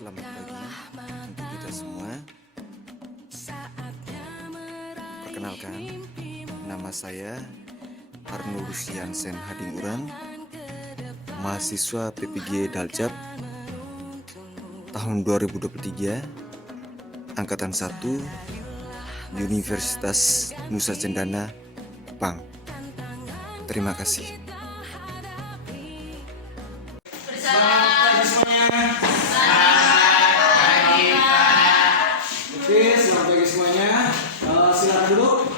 Selamat pagi untuk kita semua. Perkenalkan, nama saya Arno Lusiansen Hadinguran, mahasiswa PPG Daljab tahun 2023, Angkatan 1, Universitas Nusa Cendana, Jepang. Terima kasih. Oke, selamat pagi semuanya. Silakan duduk.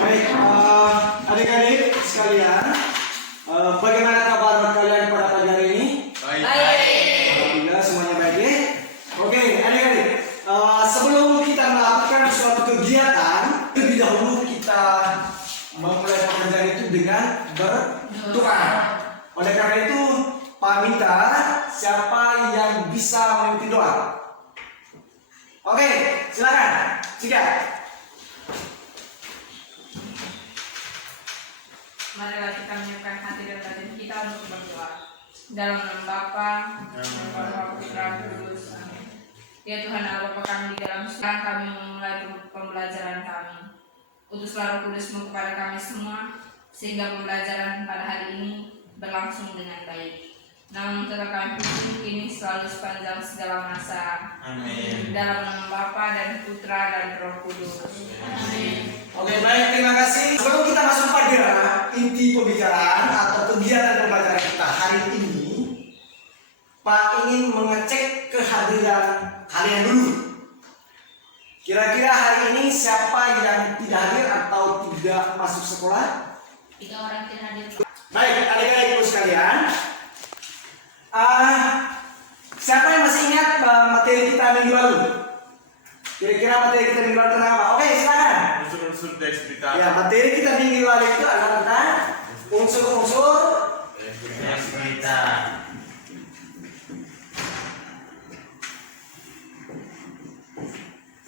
Baik, adik-adik sekalian, bagaimana kabar kalian pada pagi hari ini? Baik. Alhamdulillah semuanya baik ya. Oke, adik-adik, sebelum kita melakukan suatu kegiatan, lebih dahulu kita memulai pekerjaan itu dengan berdoa. Oleh karena itu, Pak minta siapa yang bisa memimpin doa. Oke, silakan. Jika Marilah kita menyiapkan hati dan batin kita untuk berdoa. Dalam nama Bapa dan Roh Putra Kudus. Amin. Ya Tuhan Allah Bapa kami di dalam surga, kami memulai pembelajaran kami. Utuslah Roh Kudus-Mu kepada kami semua, sehingga pembelajaran pada hari ini berlangsung dengan baik. Namun tetap kami puji kini selalu sepanjang segala masa. Amin. Dalam nama Bapa dan Putra dan Roh Kudus. Amin. Oke, baik, terima kasih. Sebelum kita masuk pada inti pembicaraan atau kegiatan pembelajaran kita hari ini, Pak ingin mengecek kehadiran kalian dulu. Kira-kira hari ini siapa yang tidak hadir atau tidak masuk sekolah? 3 orang tidak hadir. Baik, adik-adik ibu sekalian, siapa yang masih ingat materi kita minggu lalu? Kira-kira materi kita minggu lalu tentang apa? Oke, silakan. Unsur-unsur teks berita. Ya, materi kita minggu lalu itu adalah tentang unsur-unsur Teks berita.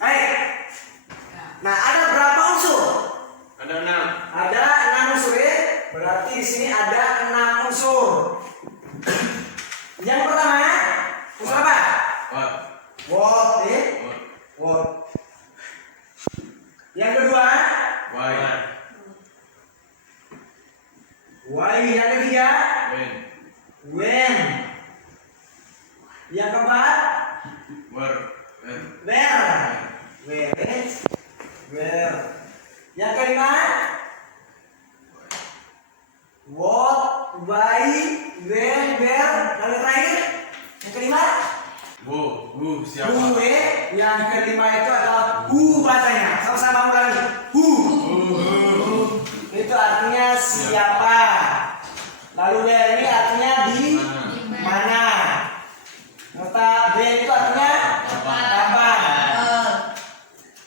baik. Nah, ada berapa unsur? Ada 6. Ada 6 unsur ya. Berarti di sini ada 6 unsur. Yang pertama, unsur apa? What ya? What. Yang kedua, Why. why. Yang ketiga, When. when. Yang keempat, Where. When. where. Where. Yang kelima, what, why, when, where. Yang terakhir, yang kelima, Who. Siapa? who. Yang kelima itu adalah who bacanya. Sama-sama ulangi. Who. Itu artinya siapa. Lalu where ini artinya di mana. Nota B itu artinya kapan.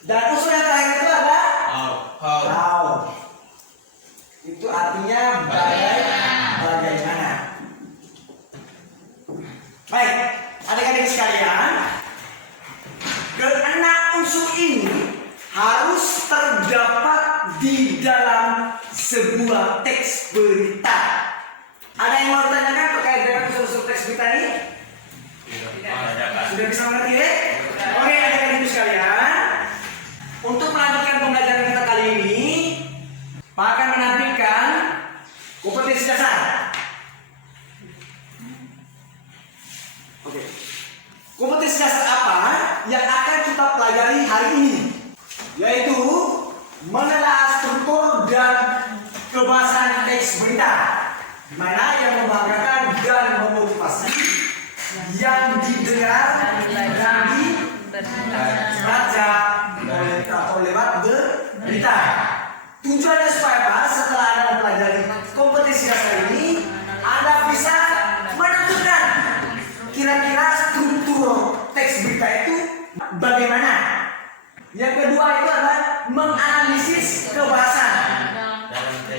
Dan unsur yang terakhir itu adalah How. how. Itu artinya bagaimana. Baik, adik-adik sekalian, keenam unsur ini harus terdapat di dalam sebuah teks berita. Ada yang mau tanyakan terkait dengan unsur-unsur teks berita ini? Sudah bisa mengerti ya? Oke, adik-adik sekalian, untuk melanjutkan pembelajaran kita kali ini, Pak akan menampilkan kompetensi dasar. Oke. Kompetensi dasar apa yang akan kita pelajari hari ini? Yaitu menelaah struktur dan kebahasan teks berita, di mana yang membanggakan dan memotivasi, yang didengar dan dibaca atau lewat berita. Tujuannya supaya apa? Setelah Anda mempelajari kompetensi dasar ini, Anda bisa menentukan kira-kira struktur teks berita itu bagaimana. Yang kedua itu adalah menganalisis kebahasan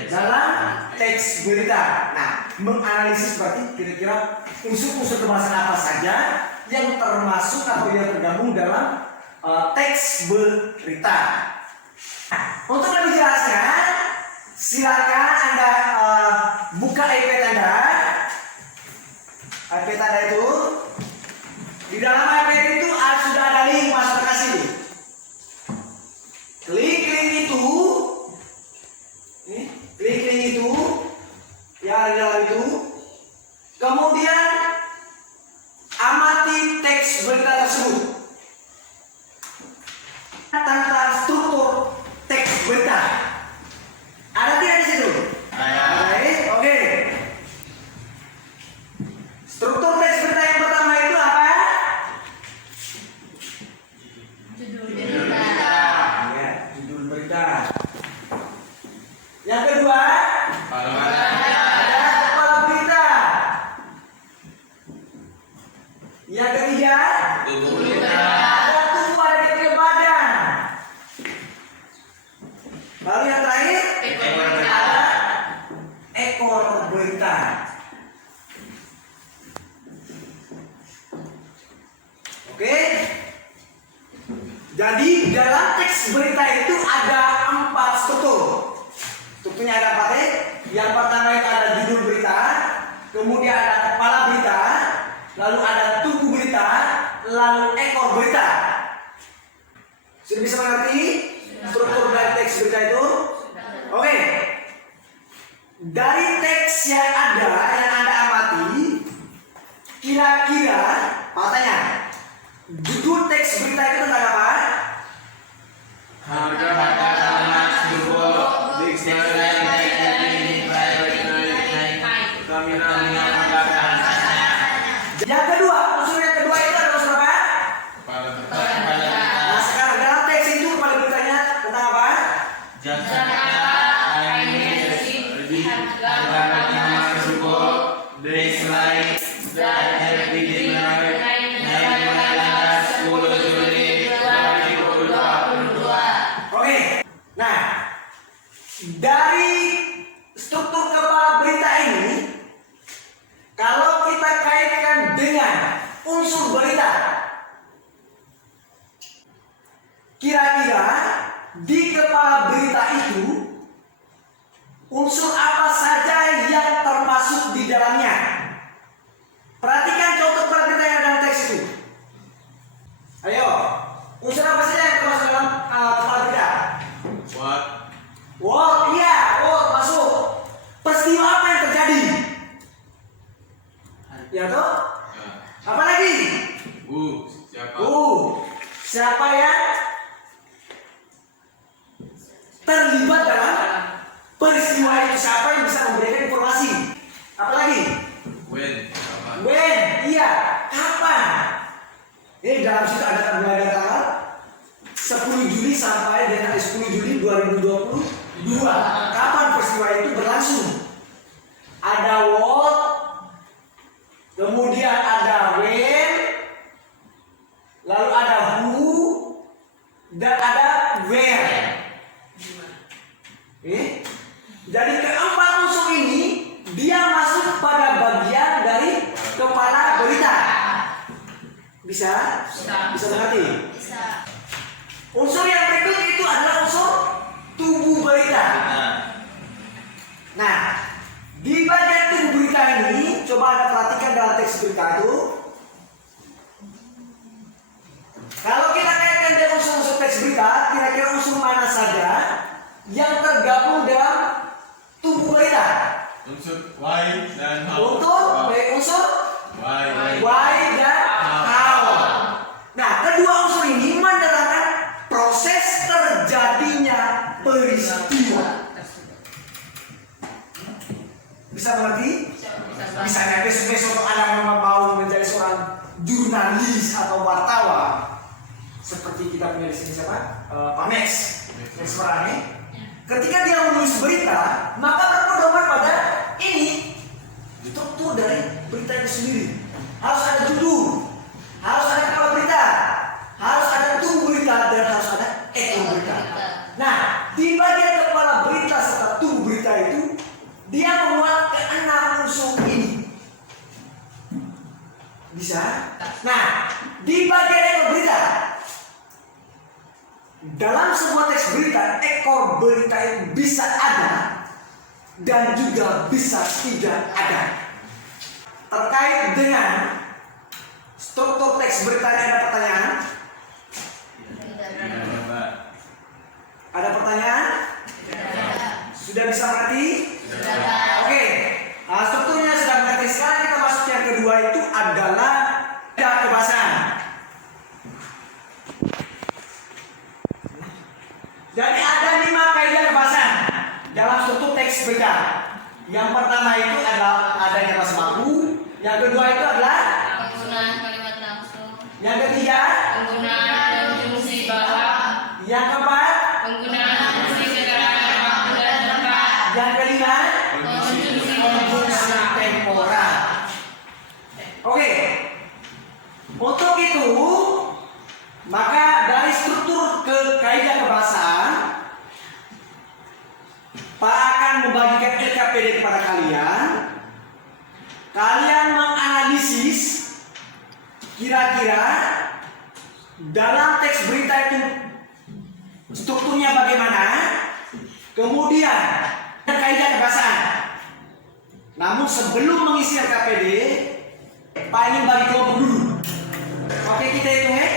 dalam teks berita. Nah, menganalisis berarti kira-kira unsur-unsur kebahasan apa saja yang termasuk atau yang tergabung dalam teks berita. Nah, untuk lebih jelasnya, silakan Anda buka iPad Anda. iPad Anda itu Link-link itu yang ada di dalam itu. Kemudian amati teks berita tersebut tentang struktur teks berita. Ada tidak di situ? Baik, oke. Struktur teks berita yang pertama itu apa? Judul Ya, judul berita. Yang kedua, ada kepala berita. Yang ketiga, ada tubuh, ada kecil badan. Lalu yang terakhir, ada ekor berita. Oke. Jadi dalam teks berita itu ada 4 struktur. Strukturnya ada 4 ya. Yang pertama itu ada judul berita, kemudian ada kepala berita, lalu ada tubuh berita, lalu ekor berita. Sudah bisa mengerti struktur dari teks berita itu? Oke. Dari teks yang ada, yang Anda amati, kira-kira, tanya, judul teks berita itu tentang apa? Yang kedua, unsur yang kedua itu adalah unsur apa? Nah, sekarang dalam teks itu kepala beritanya tentang apa? Oke. Nah, dari struktur kepala berita ini, kalau kita kaitkan dengan unsur berita, kira-kira di kepala berita itu unsur apa saja yang termasuk di dalamnya? Perhatikan contoh kepala berita yang ada dalam teks itu. Ayo, unsur apa saja yang termasuk dalam kepala berita? What? Iya, what masuk. Peristiwa apa yang terjadi? Ya toh? Apa lagi? Siapa yang terlibat dalam peristiwa itu? Siapa yang bisa memberikan informasi? Apa lagi? When? Iya. Kapan? Ini dalam situ ada tanggal 10 Juli sampai dengan 10 Juli 2022. Kapan peristiwa itu berlangsung? Ada what, kemudian ada when, lalu ada who, dan ada where. Jadi keempat unsur ini dia masuk pada bagian dari kepala berita. Bisa? Bisa mengerti? Unsur yang berikut itu adalah unsur tubuh berita. Nah, di bagian tubuh berita ini, coba Anda perhatikan dalam teks berita itu. Kalau kita kaitkan dengan unsur-unsur teks berita, kira-kira unsur mana saja yang tergabung dalam tubuh berita? Unsur why dan how. Unsur Why. why dan how. Nah, kedua unsur ini menerangkan proses terjadinya peristiwa. Bisa mengerti? Misalnya besok Anda mau menjadi seorang jurnalis atau wartawan, seperti kita punya di sini siapa? Pak Max, Merani. Ketika dia menulis berita, maka berpedoman pada ini struktur dari berita itu sendiri. Harus ada judul, harus ada kepala berita, harus ada tubuh berita, dan harus ada ekor berita. Nah, di bagian kepala berita serta tubuh berita itu, dia memuat ke-6 unsur ini. Bisa? Nah, di bagian ekor berita, dalam sebuah teks berita, ekor berita itu bisa ada dan juga bisa tidak ada. Terkait dengan struktur teks berita, ada pertanyaan? Ada pertanyaan? Sudah bisa mengerti? Oke. Strukturnya sudah mengerti. Sekarang kita masuk yang kedua itu adalah kaidah kebahasaan. Jadi ada 5 kaidah kebahasaan dalam struktur teks berita. Yang pertama itu adalah adanya bahasa baku. Yang kedua itu adalah Penggunaan kalimat langsung. yang ketiga. Penggunaan fungsi bahwa. Yang keempat. Penggunaan fungsi sekarang waktu dan tempat. Yang kelima. Konjungsi Temporal. Oke. Untuk itu, maka dari struktur ke kaidah kebahasaan, Pak akan membagikan LKPD kepada kalian. Kalian menganalisis kira-kira dalam teks berita itu strukturnya bagaimana, kemudian kaidah kebahasaan. Namun sebelum mengisi LKPD, Pak ingin bagi kelompok dulu. Oke, kita hitung ya.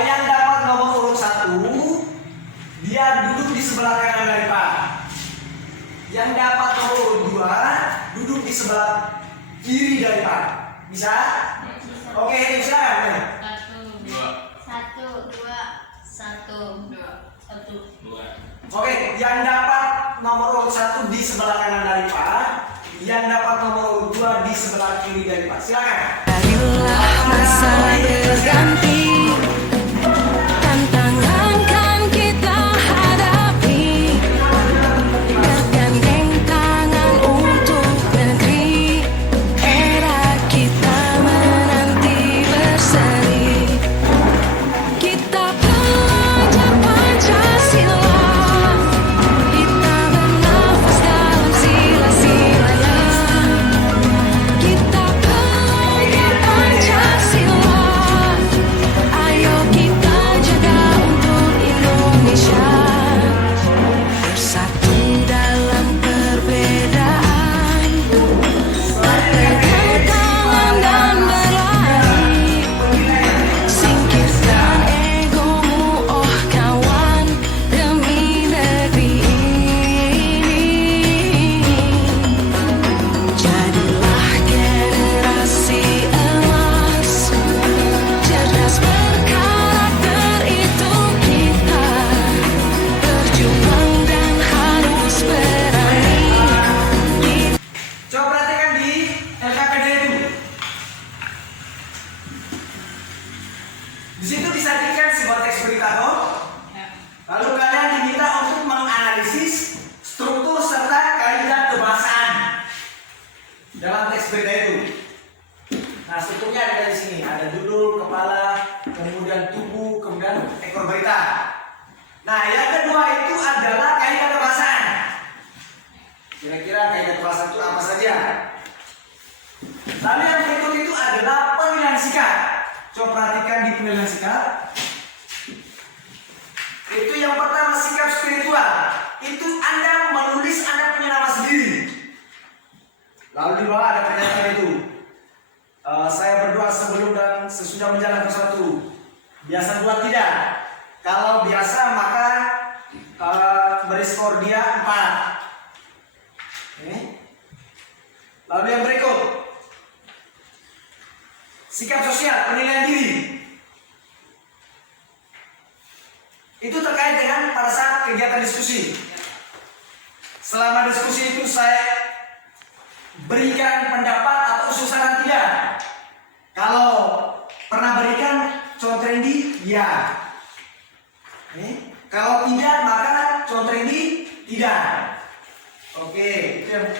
Yang dapat nomor urut 1, dia duduk di sebelah kanan dari Pak. Yang dapat nomor urut 2, duduk di sebelah kiri dari Pak. Bisa? Oke, hitung silakan. Oke, yang dapat nomor urut 1 di sebelah kanan dari Pak, yang dapat nomor urut 2 di sebelah kiri dari Pak. Silakan. Marilah masa berganti, tantangan kan kita hadapi, bergandeng tangan untuk negeri, era kita menanti berseri. Kita belajar Pancasila, kita bernafas dalam sila-silanya. Kita belajar Pancasila, ayo kita jaga untuk Indonesia. Bersatu dalam perbedaan, berpegang tangan dan berlari. Singkirkan egomu, oh kawan, demi negeri ini. Jadilah generasi emas, cerdas berkarakter itu kita, berjuang dan harus berani. Coba perhatikan di LKPD itu. Di situ disajikan sebuah teks berita toh. Lalu kalian diminta untuk menganalisis struktur serta kaidah kebahasaan dalam teks berita itu. Nah, strukturnya ada di sini. Ada judul, kepala, kemudian tubuh, kemudian ekor berita. Nah, yang kedua itu adalah kaidah kebahasaan. Kira-kira kaidah kebahasaan itu apa saja? Lalu yang berikut itu adalah penilaian sikap. Coba perhatikan di penilaian sikap. Itu yang pertama sikap spiritual. Itu Anda menulis Anda punya nama sendiri. Lalu di bawah ada pernyataan itu. Saya berdoa sebelum dan sesudah menjalankan sesuatu. Biasa dua tidak. Kalau biasa maka beri skor dia 4. Lalu yang berikut, sikap sosial, penilaian diri. Itu terkait dengan pada saat kegiatan diskusi. Selama diskusi itu saya berikan pendapat atau usul saran tidak. Kalau pernah berikan contoh trendy, ya. Kalau tidak maka contoh trendy tidak. Oke, itu yang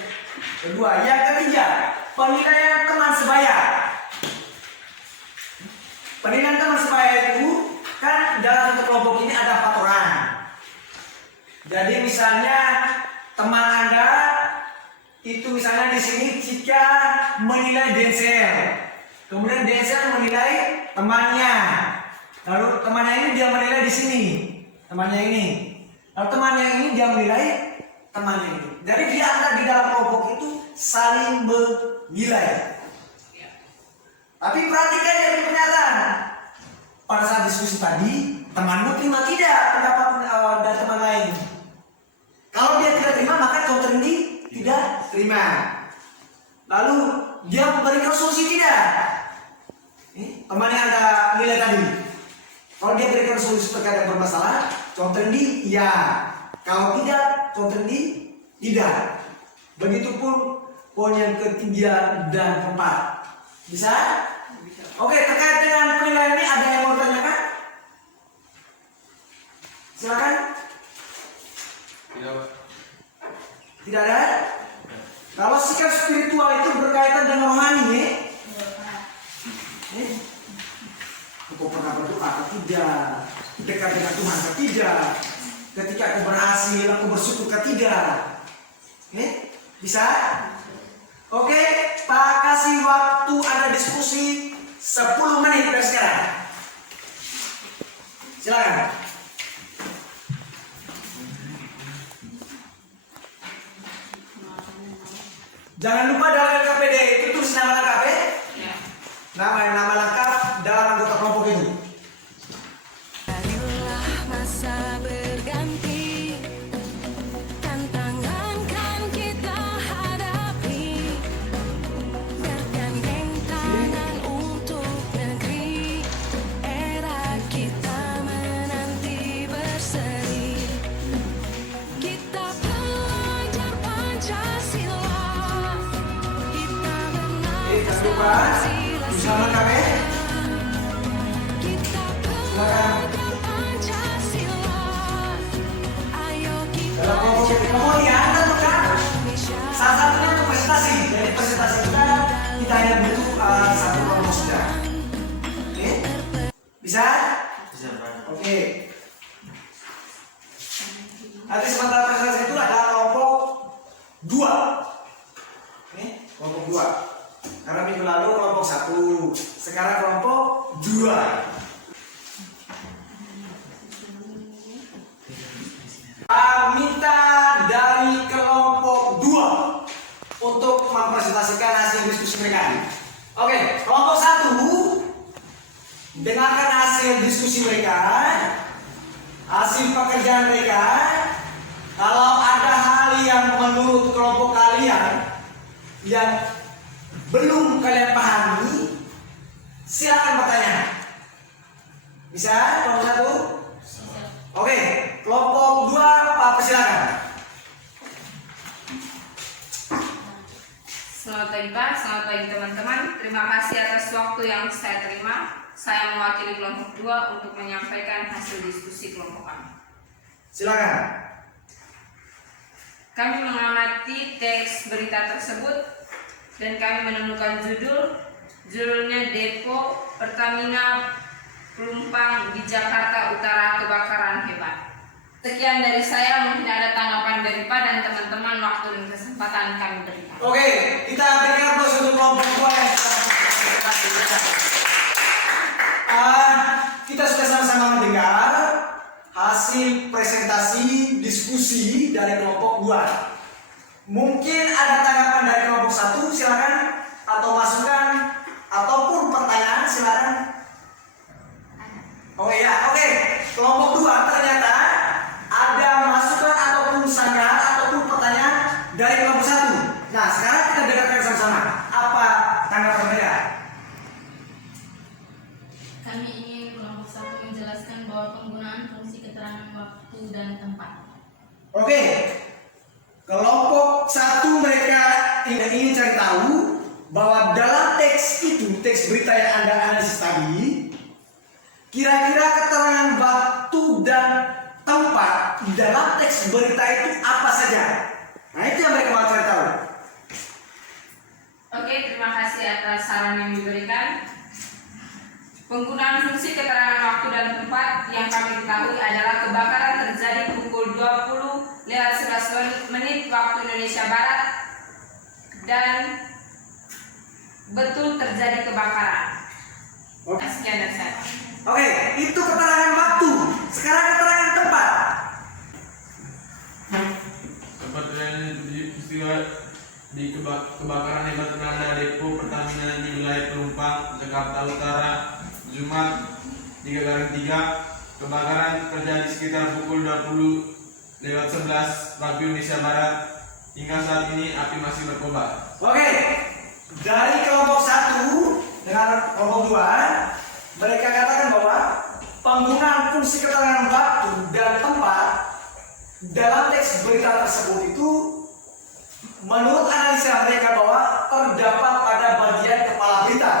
kedua. Yang ketiga, penilaian teman sebaya. Penilaian teman sebaya itu kan dalam satu kelompok ini ada 4 orang. Jadi misalnya teman Anda itu misalnya di sini jika menilai Denzel, kemudian Denzel menilai temannya, lalu temannya ini dia menilai di sini, temannya ini, lalu temannya ini dia menilai temannya ini. Jadi di antara di dalam kelompok itu saling menilai. Tapi perhatikan dari pernyataan. Pada saat diskusi tadi, temanmu terima tidak pendapat dari teman lain. Kalau dia tidak terima, maka terima. Lalu dia memberikan solusi tidak? Teman yang Anda nilai tadi. Kalau dia berikan solusi terkait yang bermasalah, contoh ini ya. Kalau tidak, contoh ini tidak. Begitupun poin yang ketiga dan keempat. Bisa? Oke, terkait dengan penilaian ini ada yang mau tanyakan? Silakan. Tidak, Pak. Tidak ada? Kalau sikap spiritual itu berkaitan dengan rohani, aku pernah berdoa atau tidak, dekat dengan Tuhan atau tidak, ketika aku berhasil, aku bersyukur atau tidak. Bisa? Oke, Pak kasih waktu Anda diskusi 10 menit dari sekarang. Silakan. Jangan lupa dalam LKPD itu tulis nama lengkap ya. Nama lengkap dalam anggota kelompok ini. Marilah masa berganti, tantangan kan kita hadapi, bergandeng tangan untuk negeri, era kita menanti berseri, kita pelajar Pancasila, kita Jangan lupa tulis nama lengkap ya. kita Silakan. Pancasila, ayo kita Dalam kelompok ini kelompok ini Anda bukan. Salah satunya untuk presentasi. Jadi presentasi kita hanya butuh satu kelompok saja. Oke? Bisa? Bisa, Pak. Oke. Nanti sementara presentasi itu ada kelompok 2. Kelompok 2. Karena minggu lalu kelompok 1, sekarang kelompok 2. Minta dari kelompok 2 untuk mempresentasikan hasil diskusi mereka. Oke, kelompok 1 dengarkan hasil diskusi mereka, hasil pekerjaan mereka. Kalau ada hal yang menurut kelompok kalian yang belum kalian pahami, silakan bertanya. Bisa kelompok 1? Oke, kelompok 2 Pak persilakan. Selamat pagi Pak, selamat pagi teman-teman. Terima kasih atas waktu yang saya terima. Saya mewakili kelompok 2 untuk menyampaikan hasil diskusi kelompok kami. Silakan. Kami mengamati teks berita tersebut dan kami menemukan judulnya Depo Pertamina Pelumpang di Jakarta Utara kebakaran hebat. Sekian dari saya, mungkin ada tanggapan dari Pak dan teman-teman, waktu dan kesempatan kami berikan. Oke, kita berikan aplaus untuk kelompok 2 yang kita sudah sama-sama mendengar hasil presentasi diskusi dari kelompok 2. Mungkin ada tanggapan dari kelompok 1, silakan, atau masukan ataupun pertanyaan, silakan. Oh iya, oke. Kelompok 2 ternyata ada masukan ataupun sanggahan ataupun pertanyaan dari kelompok 1. Nah, sekarang kita dengarkan sama-sama. Apa tanggapan mereka? Kami ingin kelompok 1 menjelaskan bahwa penggunaan fungsi keterangan waktu dan tempat. Oke. Kelompok 1 mereka ingin cari tahu bahwa dalam teks itu, teks berita yang Anda analisis tadi, kira-kira keterangan waktu dan tempat di dalam teks berita itu apa saja? Nah, itu yang mereka mau cari tahu. Oke, terima kasih atas saran yang diberikan. Penggunaan fungsi keterangan waktu dan tempat yang kami ketahui adalah kebakaran terjadi pukul 20:11 waktu Indonesia Barat dan betul terjadi kebakaran. Oke. Sekian dari saya. Oke, itu keterangan waktu. Sekarang keterangan tempat. Tempat terjadi peristiwa di kebakaran hebat melanda depo Pertamina di wilayah Pelumpang, Jakarta Utara, Jumat 3/3. Kebakaran terjadi sekitar pukul 20:11 waktu Indonesia Barat Hingga saat ini api masih berkobar. Oke, dari kelompok 1 dengan kelompok 2, mereka katakan bahwa penggunaan fungsi keterangan waktu dan tempat dalam teks berita tersebut itu menurut analisa mereka bahwa terdapat pada bagian kepala berita,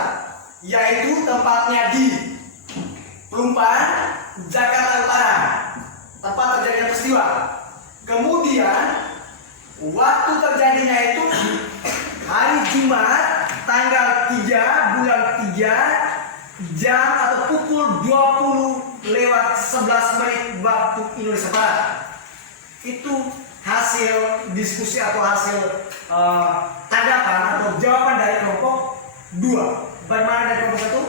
yaitu tempatnya di Pelumpang, Jakarta Utara, tempat terjadinya peristiwa. Kemudian waktu terjadinya itu hari Jumat tanggal 3 bulan 3 jam atau pukul 20:11 waktu Indonesia Barat. Itu hasil diskusi atau hasil tanggapan atau jawaban dari kelompok 2. Bagaimana dari kelompok 1?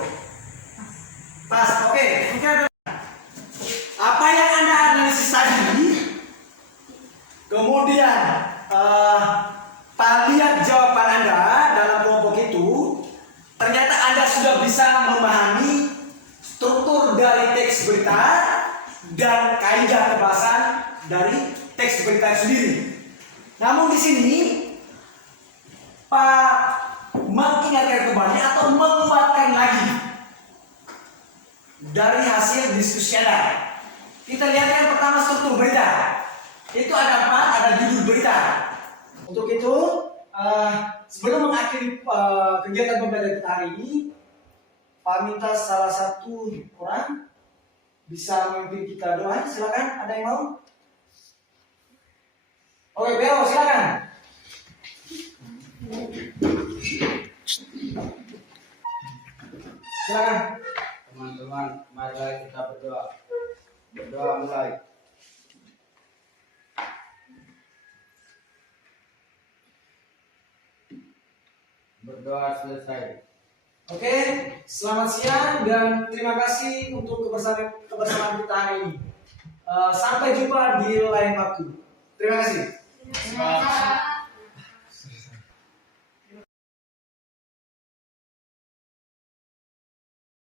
Pas, oke. Apa yang Anda analisis tadi, kemudian lihat jawaban Anda dalam kelompok itu, ternyata Anda sudah bisa memahami struktur dari teks berita dan kaidah kebahasan dari teks berita sendiri. Namun di sini Pak mengingatkan kembali atau menguatkan lagi dari hasil diskusi Anda. Kita lihat yang pertama struktur berita. Itu ada 4, ada judul berita. Untuk itu, sebelum mengakhiri kegiatan pembelajaran kita hari ini, Pak minta salah satu orang bisa memimpin kita doa. Silakan, ada yang mau? Oke, Beo, silakan. Silakan. Teman-teman, mari kita berdoa. Berdoa mulai. Berdoa selesai. Oke, selamat siang dan terima kasih untuk kebersamaan kita hari ini. Sampai jumpa di lain waktu. Terima kasih. Terima kasih.